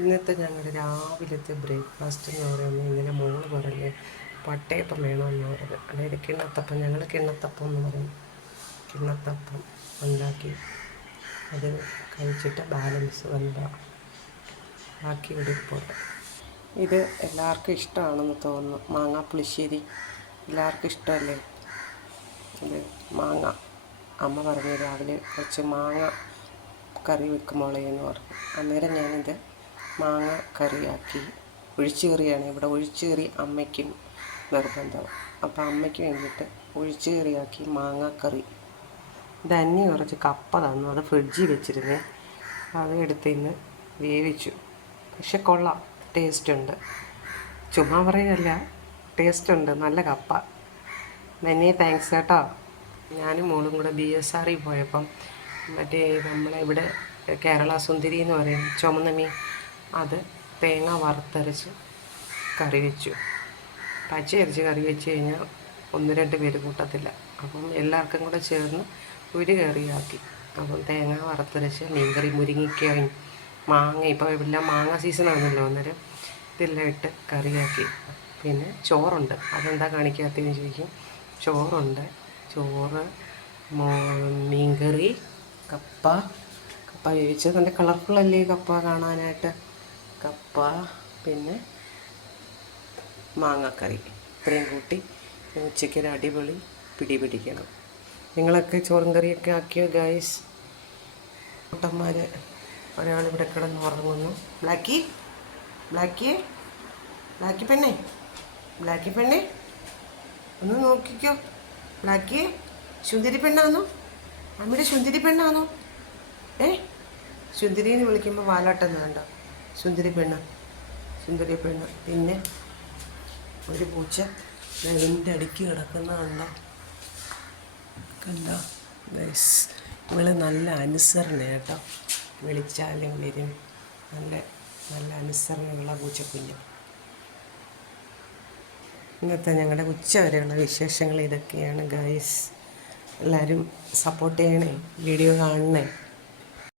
ഇന്നത്തെ ഞങ്ങളുടെ രാവിലത്തെ ബ്രേക്ക്ഫാസ്റ്റ് എന്ന് പറയുന്നത് ഇന്നലെ മോള് പറഞ്ഞ് പട്ടയപ്പം വേണമെന്ന് പറഞ്ഞത്, അതായത് കിണ്ണത്തപ്പം. ഞങ്ങൾ കിണ്ണത്തപ്പം എന്ന് പറയും. കിണ്ണത്തപ്പം ഉണ്ടാക്കി അത് കഴിച്ചിട്ട് ബാലൻസ് വന്നതാണ്. ബാക്കി ഇടിപ്പുണ്ട്. ഇത് എല്ലാവർക്കും ഇഷ്ടമാണെന്ന് തോന്നുന്നു. മാങ്ങ പുളിശ്ശേരി എല്ലാവർക്കും ഇഷ്ടമല്ലേ? ഇത് മാങ്ങ അമ്മ പറഞ്ഞു രാവിലെ കുറച്ച് മാങ്ങ കറി വെക്കുമോളേ എന്ന് പറഞ്ഞു. അന്നേരം ഞാനിത് മാങ്ങ കറിയാക്കി. ഒഴിച്ചുകറിയാണ് ഇവിടെ. ഒഴിച്ചുകറി അമ്മയ്ക്കും നിർബന്ധം. അപ്പോൾ അമ്മയ്ക്ക് വേണ്ടിയിട്ട് ഒഴിച്ചുകറിയാക്കി മാങ്ങാക്കറി. ധന്യ കുറച്ച് കപ്പ തന്നു, അത് ഫ്രിഡ്ജിൽ വെച്ചിരുന്നേ. അത് എടുത്ത് ഇന്ന് വേവിച്ചു. പക്ഷെ കൊള്ളാം, ടേസ്റ്റുണ്ട്. ചുമ്മാ പറയുകയല്ല, ടേസ്റ്റുണ്ട്. നല്ല കപ്പ. ധന്യ താങ്ക്സ് കേട്ടോ. ഞാനും മോളും കൂടെ BSR പോയപ്പം മറ്റേ നമ്മളെ ഇവിടെ കേരള സുന്ദരി എന്ന് പറയും, ചുമന്ന മീൻ, അത് തേങ്ങ വറുത്തരച്ച് കറി വെച്ചു. പച്ചയരച്ച് കറി വെച്ച് കഴിഞ്ഞാൽ 1-2 പേര് കൂട്ടത്തില്ല. അപ്പം എല്ലാവർക്കും കൂടെ ചേർന്ന് ഒരു കറിയാക്കി. അപ്പം തേങ്ങ വറുത്തരച്ച് മീൻകറി, മുരിങ്ങയ്ക്കായും മാങ്ങ, ഇപ്പോൾ എല്ലാം മാങ്ങ സീസണാണല്ലോ, അന്നേരം ഇതെല്ലാം ഇട്ട് കറിയാക്കി. പിന്നെ ചോറുണ്ട്. അതെന്താ കാണിക്കാത്തതെന്ന് ചോദിക്കും. ചോറുണ്ട്. ചോറ്, മീൻകറി, കപ്പ വേവിച്ചത്. നല്ല കളർഫുള്ളല്ലേ കപ്പ കാണാനായിട്ട്. കപ്പ, പിന്നെ മാങ്ങാക്കറി, ഇത്രയും കൂട്ടി ഉച്ചയ്ക്കൊരു അടിപൊളി പിടിക്കണം. നിങ്ങളൊക്കെ ചോറും കറിയൊക്കെ ആക്കിയോ ഗൈസ്? കൂട്ടന്മാർ ഒരാളിവിടെ കിടന്ന് ഉറങ്ങുന്നു. ബ്ലാക്കി പെണ്ണേ ഒന്ന് നോക്കിക്കോ. ബ്ലാക്കി സുന്ദരി പെണ്ണാന്നോ? അമ്മയുടെ സുന്ദരി പെണ്ണാന്നോ? സുന്ദരി എന്ന് വിളിക്കുമ്പോൾ വാലാട്ടം വേണ്ട. സുന്ദരി പെണ്ണ്. പിന്നെ ഒരു പൂച്ച ഇതിൻ്റെ അടുക്കി കിടക്കുന്നതുണ്ടോ? കണ്ടോ ഗൈസ്? ഇവള് നല്ല അനുസരണ കേട്ടോ. വിളിച്ചാലും വരും. നല്ല അനുസരണയുള്ള പൂച്ചക്കുഞ്ഞ്. ഇന്നത്തെ ഞങ്ങളുടെ ഉച്ച വരെയുള്ള വിശേഷങ്ങൾ ഇതൊക്കെയാണ് ഗൈസ്. എല്ലാവരും സപ്പോർട്ട് ചെയ്യണേ, വീഡിയോ കാണണേ.